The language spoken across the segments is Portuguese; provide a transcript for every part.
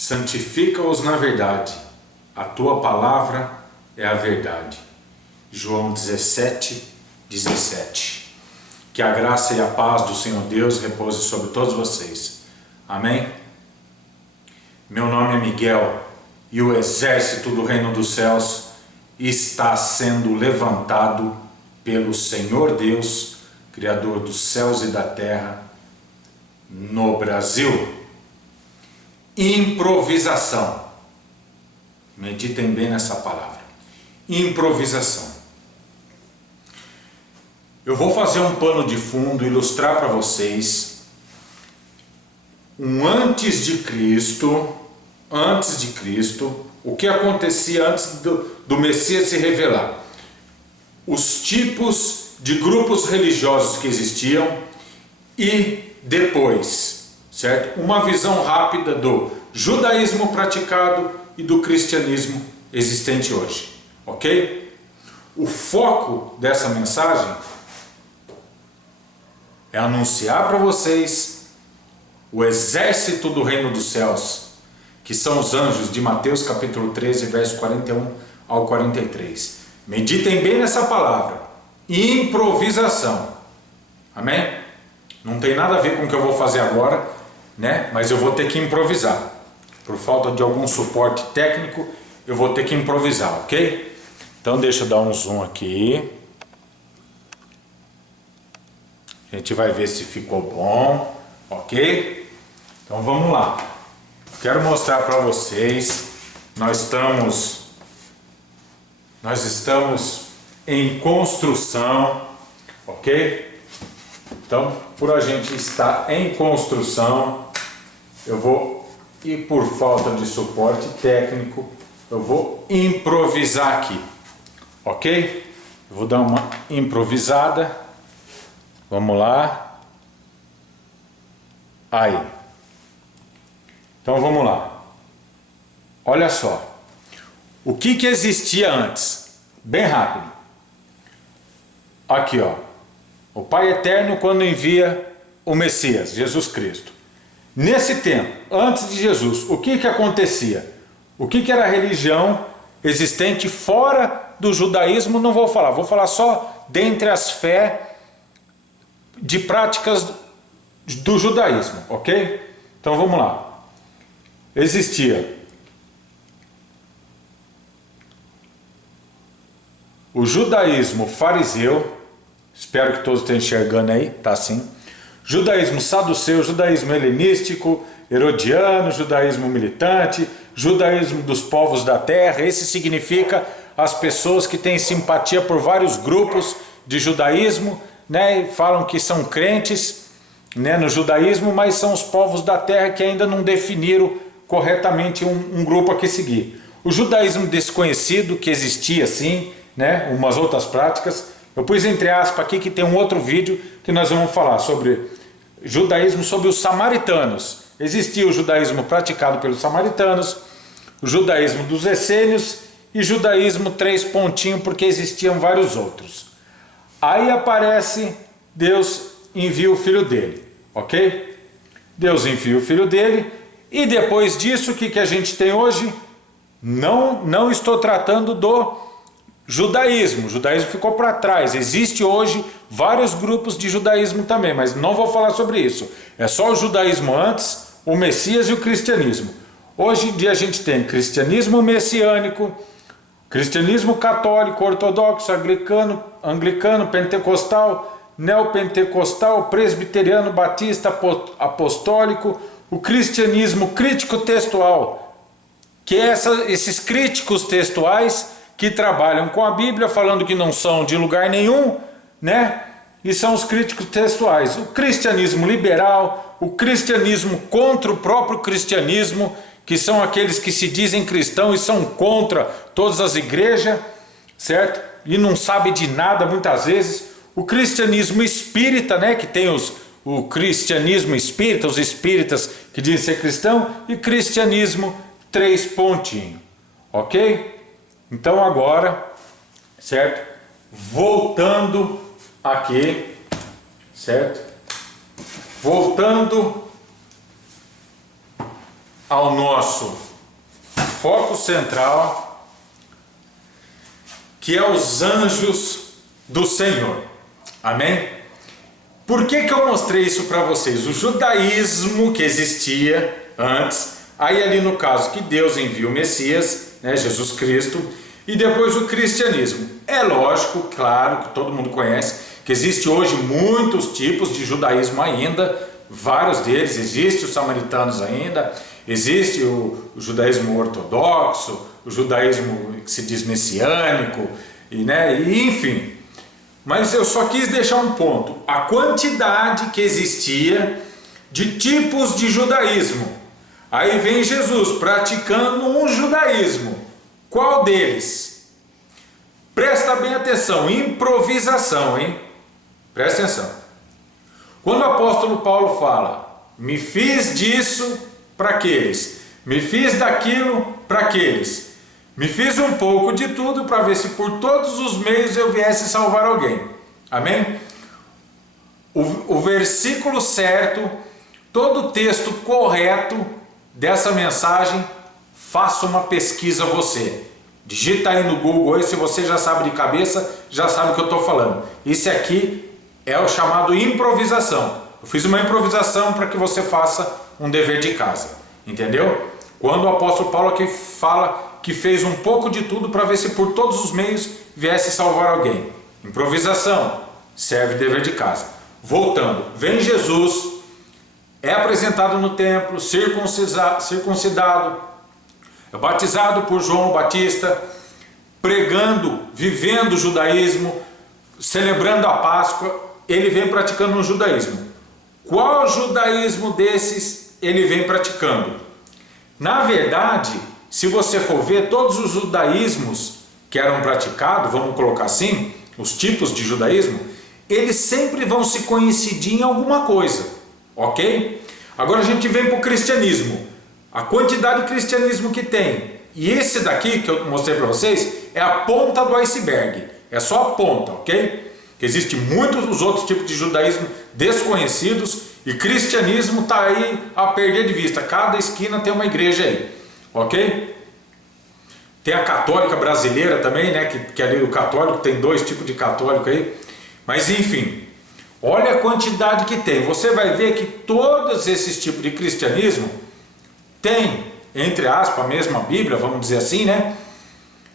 Santifica-os na verdade, a tua palavra é a verdade. João 17:17. Que a graça e a paz do Senhor Deus repouse sobre todos vocês. Amém? Meu nome é Miguel e o exército do reino dos céus está sendo levantado pelo Senhor Deus, Criador dos céus e da terra, no Brasil. Improvisação. Meditem bem nessa palavra. Improvisação. Eu vou fazer um pano de fundo, ilustrar para vocês um antes de Cristo, o que acontecia antes do Messias se revelar. Os tipos de grupos religiosos que existiam e depois, certo? Uma visão rápida do judaísmo praticado e do cristianismo existente hoje, ok? O foco dessa mensagem é anunciar para vocês o exército do reino dos céus, que são os anjos de Mateus capítulo 13, verso 41 ao 43. Meditem bem nessa palavra, improvisação, amém? Não tem nada a ver com o que eu vou fazer agora, né? Mas eu vou ter que improvisar, por falta de algum suporte técnico, eu vou ter que improvisar, ok? Então deixa eu dar um zoom aqui. A gente vai ver se ficou bom, ok? Então vamos lá. Quero mostrar para vocês, nós estamos em construção, ok? Então, por a gente estar em construção, eu vou, e por falta de suporte técnico, eu vou improvisar aqui, ok? Eu vou dar uma improvisada. Vamos lá. Aí. Então vamos lá. Olha só. O que existia antes? Bem rápido. Aqui, ó. O Pai Eterno quando envia o Messias, Jesus Cristo. Nesse tempo, antes de Jesus, o que acontecia? O que era a religião existente fora do judaísmo? Não vou falar só dentre as fés de práticas do judaísmo, ok? Então vamos lá. Existia o judaísmo fariseu, espero que todos estejam enxergando aí, tá assim. Judaísmo saduceu, judaísmo helenístico, herodiano, judaísmo militante, judaísmo dos povos da terra. Esse significa as pessoas que têm simpatia por vários grupos de judaísmo, né, falam que são crentes, né, no judaísmo, mas são os povos da terra que ainda não definiram corretamente um grupo a que seguir. O judaísmo desconhecido, que existia sim, né, umas outras práticas. Eu pus entre aspas aqui que tem um outro vídeo que nós vamos falar sobre judaísmo, sobre os samaritanos. Existia o judaísmo praticado pelos samaritanos, o judaísmo dos essênios e judaísmo 3 pontinhos, porque existiam vários outros. Aí aparece, Deus envia o filho dele, ok? Deus envia o filho dele, e depois disso, o que a gente tem hoje? Não estou tratando do judaísmo. O judaísmo ficou para trás. Existe hoje vários grupos de judaísmo também, mas não vou falar sobre isso. É só o judaísmo antes, o Messias e o cristianismo. Hoje em dia a gente tem cristianismo messiânico, cristianismo católico, ortodoxo, anglicano, pentecostal, neopentecostal, presbiteriano, batista, apostólico, o cristianismo crítico textual, que é esses críticos textuais que trabalham com a Bíblia, falando que não são de lugar nenhum, né? E são os críticos textuais. O cristianismo liberal, o cristianismo contra o próprio cristianismo, que são aqueles que se dizem cristãos e são contra todas as igrejas, certo? E não sabem de nada muitas vezes. O cristianismo espírita, né? Que tem o cristianismo espírita, os espíritas que dizem ser cristão, e cristianismo 3 pontinhos, ok? Então agora, certo? Voltando aqui, certo? Voltando ao nosso foco central, que é os anjos do Senhor. Amém? Por que eu mostrei isso para vocês? O judaísmo que existia antes, aí ali no caso que Deus envia o Messias, né, Jesus Cristo, e depois o cristianismo. É lógico, claro, que todo mundo conhece, que existe hoje muitos tipos de judaísmo ainda, vários deles, existe os samaritanos ainda, existe o judaísmo ortodoxo, o judaísmo que se diz messiânico, e enfim. Mas eu só quis deixar um ponto, a quantidade que existia de tipos de judaísmo. Aí vem Jesus praticando um judaísmo. Qual deles? Presta bem atenção, improvisação, hein? Presta atenção. Quando o apóstolo Paulo fala, me fiz disso para aqueles, me fiz daquilo para aqueles, me fiz um pouco de tudo para ver se por todos os meios eu viesse salvar alguém. Amém? O versículo certo, todo o texto correto dessa mensagem, faça uma pesquisa você. Digita aí no Google aí, se você já sabe de cabeça, já sabe o que eu estou falando. Isso aqui é o chamado improvisação. Eu fiz uma improvisação para que você faça um dever de casa. Entendeu? Quando o apóstolo Paulo aqui fala que fez um pouco de tudo para ver se por todos os meios viesse salvar alguém. Improvisação serve dever de casa. Voltando, vem Jesus, é apresentado no templo, circuncidado, é batizado por João Batista, pregando, vivendo o judaísmo, celebrando a Páscoa, ele vem praticando um judaísmo. Qual judaísmo desses ele vem praticando? Na verdade, se você for ver, todos os judaísmos que eram praticados, vamos colocar assim, os tipos de judaísmo, eles sempre vão se coincidir em alguma coisa, ok? Agora a gente vem para o cristianismo, a quantidade de cristianismo que tem, e esse daqui que eu mostrei para vocês, é a ponta do iceberg, é só a ponta, ok? Existem muitos outros tipos de judaísmo desconhecidos, e cristianismo está aí a perder de vista, cada esquina tem uma igreja aí, ok? Tem a católica brasileira também, né? Que ali o católico tem dois tipos de católico aí. Mas enfim, olha a quantidade que tem. Você vai ver que todos esses tipos de cristianismo tem, entre aspas, a mesma Bíblia, vamos dizer assim, né?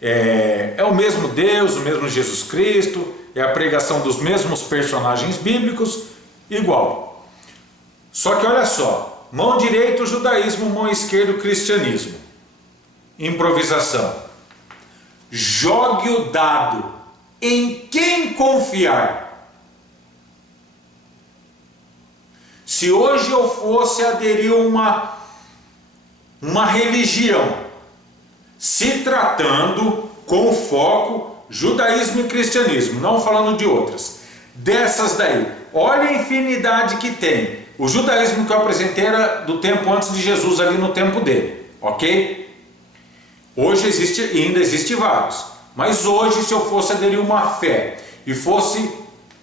É o mesmo Deus, o mesmo Jesus Cristo, é a pregação dos mesmos personagens bíblicos, igual. Só que olha só, mão direita o judaísmo, mão esquerda o cristianismo. Improvisação. Jogue o dado. Em quem confiar? Se hoje eu fosse aderir a uma religião, se tratando com foco judaísmo e cristianismo, não falando de outras, dessas daí, olha a infinidade que tem. O judaísmo que eu apresentei era do tempo antes de Jesus, ali no tempo dele, ok? Hoje ainda existe vários, mas hoje, se eu fosse aderir uma fé e fosse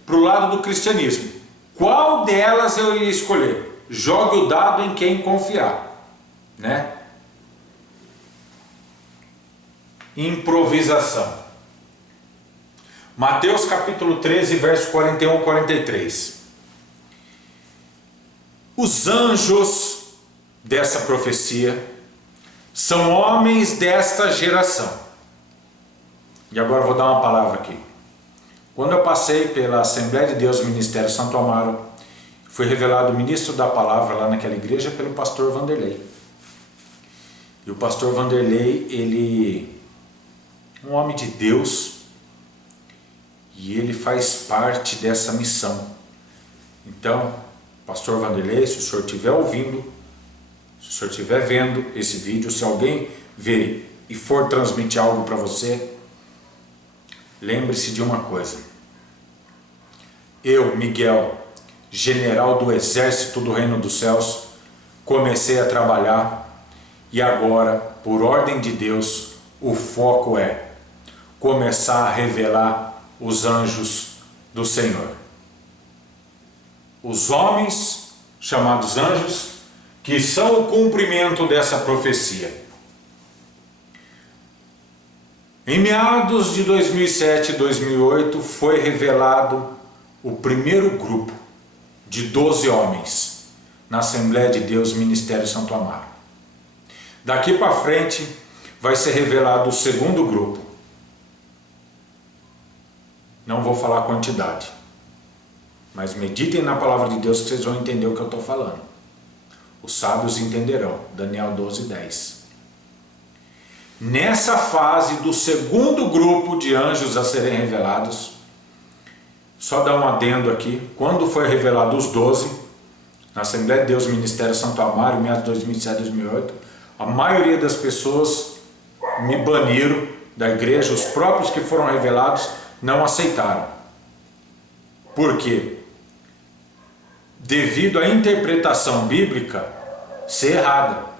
para o lado do cristianismo, qual delas eu ia escolher? Jogue o dado em quem confiar, né? Improvisação. Mateus capítulo 13, verso 41 e 43. Os anjos dessa profecia são homens desta geração. E agora eu vou dar uma palavra aqui. Quando eu passei pela Assembleia de Deus Ministério Santo Amaro, fui revelado o ministro da palavra lá naquela igreja pelo pastor Vanderlei. E o pastor Vanderlei, ele é um homem de Deus, e ele faz parte dessa missão. Então, pastor Vanderlei, se o senhor estiver ouvindo, se o senhor estiver vendo esse vídeo, se alguém ver e for transmitir algo para você, lembre-se de uma coisa. Eu, Miguel, general do exército do reino dos céus, comecei a trabalhar e agora, por ordem de Deus, o foco é começar a revelar os anjos do Senhor. Os homens, chamados anjos, que são o cumprimento dessa profecia. Em meados de 2007 e 2008 foi revelado o primeiro grupo de 12 homens na Assembleia de Deus Ministério Santo Amaro. Daqui para frente vai ser revelado o segundo grupo. Não vou falar a quantidade, mas meditem na palavra de Deus que vocês vão entender o que eu estou falando. Os sábios entenderão. Daniel 12:10. Nessa fase do segundo grupo de anjos a serem revelados, só dar um adendo aqui, quando foi revelado os 12, na Assembleia de Deus Ministério Santo Amaro, em meados de 2007 e 2008, a maioria das pessoas me baniram da igreja, os próprios que foram revelados não aceitaram. Por quê? Devido à interpretação bíblica ser errada.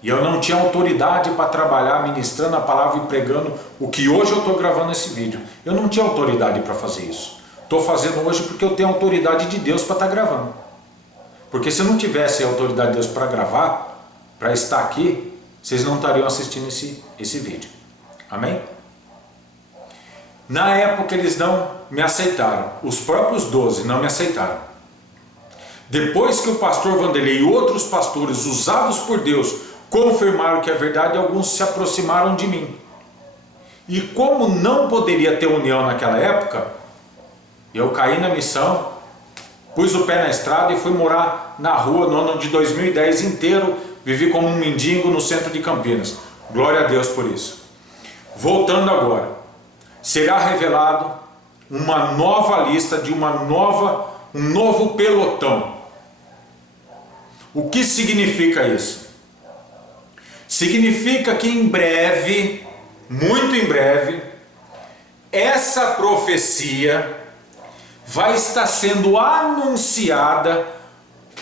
E eu não tinha autoridade para trabalhar ministrando a palavra e pregando o que hoje eu estou gravando esse vídeo. Eu não tinha autoridade para fazer isso. Estou fazendo hoje porque eu tenho autoridade de Deus para estar gravando. Porque se eu não tivesse a autoridade de Deus para gravar, para estar aqui, vocês não estariam assistindo esse vídeo. Amém? Na época eles não me aceitaram. Os próprios 12 não me aceitaram. Depois que o pastor Vanderlei e outros pastores usados por Deus confirmaram que é verdade, alguns se aproximaram de mim. E como não poderia ter união naquela época, eu caí na missão, pus o pé na estrada e fui morar na rua no ano de 2010 inteiro, vivi como um mendigo no centro de Campinas. Glória a Deus por isso. Voltando agora, será revelado uma nova lista de um novo pelotão. O que significa isso? Significa que em breve, muito em breve, essa profecia vai estar sendo anunciada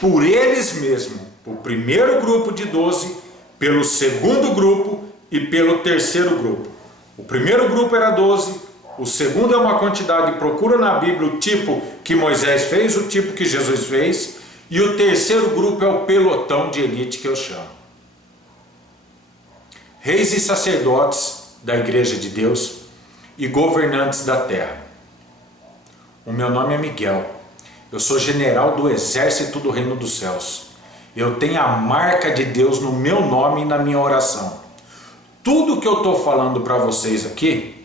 por eles mesmos, o primeiro grupo de 12, pelo segundo grupo e pelo terceiro grupo. O primeiro grupo era 12, o segundo é uma quantidade, procura na Bíblia o tipo que Moisés fez, o tipo que Jesus fez, e o terceiro grupo é o pelotão de elite que eu chamo. Reis e sacerdotes da Igreja de Deus e governantes da terra. O meu nome é Miguel, eu sou general do exército do reino dos céus. Eu tenho a marca de Deus no meu nome e na minha oração. Tudo que eu estou falando para vocês aqui,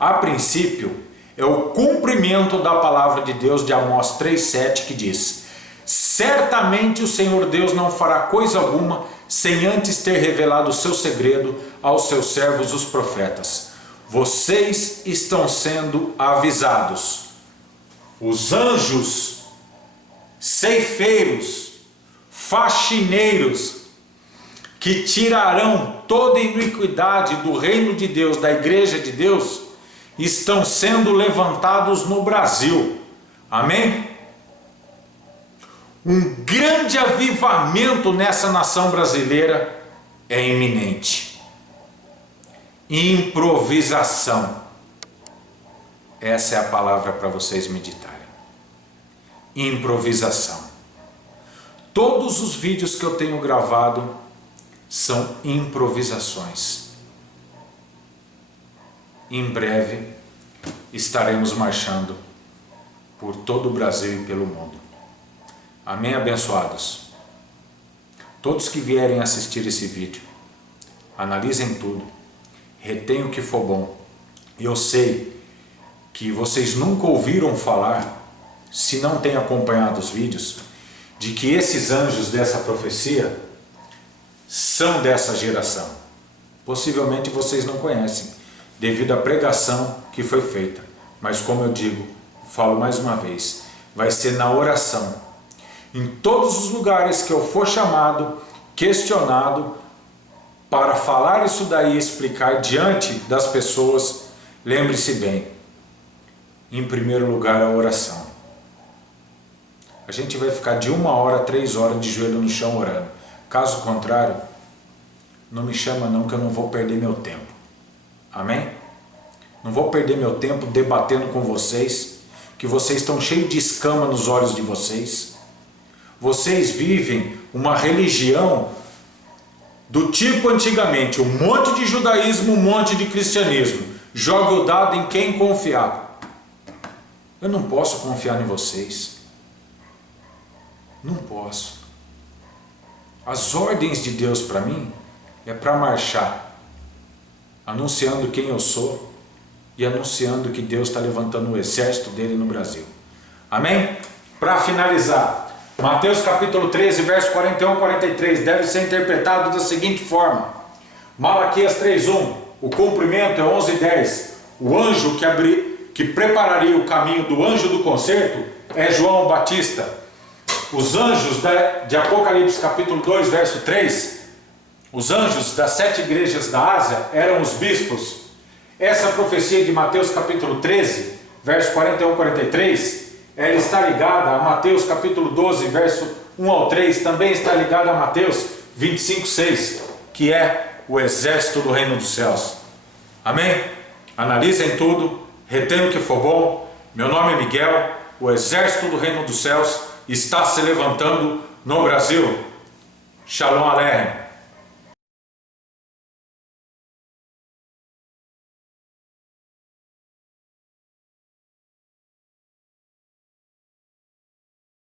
a princípio, é o cumprimento da palavra de Deus de Amós 3,7 que diz: certamente o Senhor Deus não fará coisa alguma sem antes ter revelado o seu segredo aos seus servos os profetas. Vocês estão sendo avisados. Os anjos, ceifeiros, faxineiros, que tirarão toda iniquidade do reino de Deus, da igreja de Deus, estão sendo levantados no Brasil. Amém? Um grande avivamento nessa nação brasileira é iminente. Improvisação. Essa é a palavra para vocês meditarem. Improvisação. Todos os vídeos que eu tenho gravado são improvisações. Em breve estaremos marchando por todo o Brasil e pelo mundo. Amém, abençoados? Todos que vierem assistir esse vídeo, analisem tudo, retenham o que for bom. E eu sei que vocês nunca ouviram falar, se não têm acompanhado os vídeos, de que esses anjos dessa profecia são dessa geração. Possivelmente vocês não conhecem, devido à pregação que foi feita. Mas como eu digo, falo mais uma vez, vai ser na oração. Em todos os lugares que eu for chamado, questionado, para falar isso daí, explicar diante das pessoas, lembre-se bem, em primeiro lugar a oração. A gente vai ficar de 1 hora a 3 horas de joelho no chão orando. Caso contrário, não me chama não, que eu não vou perder meu tempo. Amém? Não vou perder meu tempo debatendo com vocês, que vocês estão cheios de escama nos olhos de vocês. vocês vivem uma religião do tipo antigamente, um monte de judaísmo, um monte de cristianismo. Jogue o dado em quem confiar. Eu não posso confiar em vocês. Não posso. As ordens de Deus para mim é para marchar, anunciando quem eu sou e anunciando que Deus está levantando o exército dele no Brasil. Amém? Para finalizar, Mateus capítulo 13, verso 41 e 43, deve ser interpretado da seguinte forma. Malaquias 3:1, o cumprimento é 11:10. O anjo que prepararia o caminho do anjo do concerto é João Batista. Os anjos de Apocalipse capítulo 2, verso 3, os anjos das 7 igrejas da Ásia eram os bispos. Essa profecia de Mateus capítulo 13, verso 41 e 43, ela está ligada a Mateus capítulo 12, verso 1 ao 3, também está ligada a Mateus 25:6, que é o exército do reino dos céus. Amém? Analisem tudo, retenham o que for bom. Meu nome é Miguel, o exército do reino dos céus está se levantando no Brasil. Shalom Aleichem.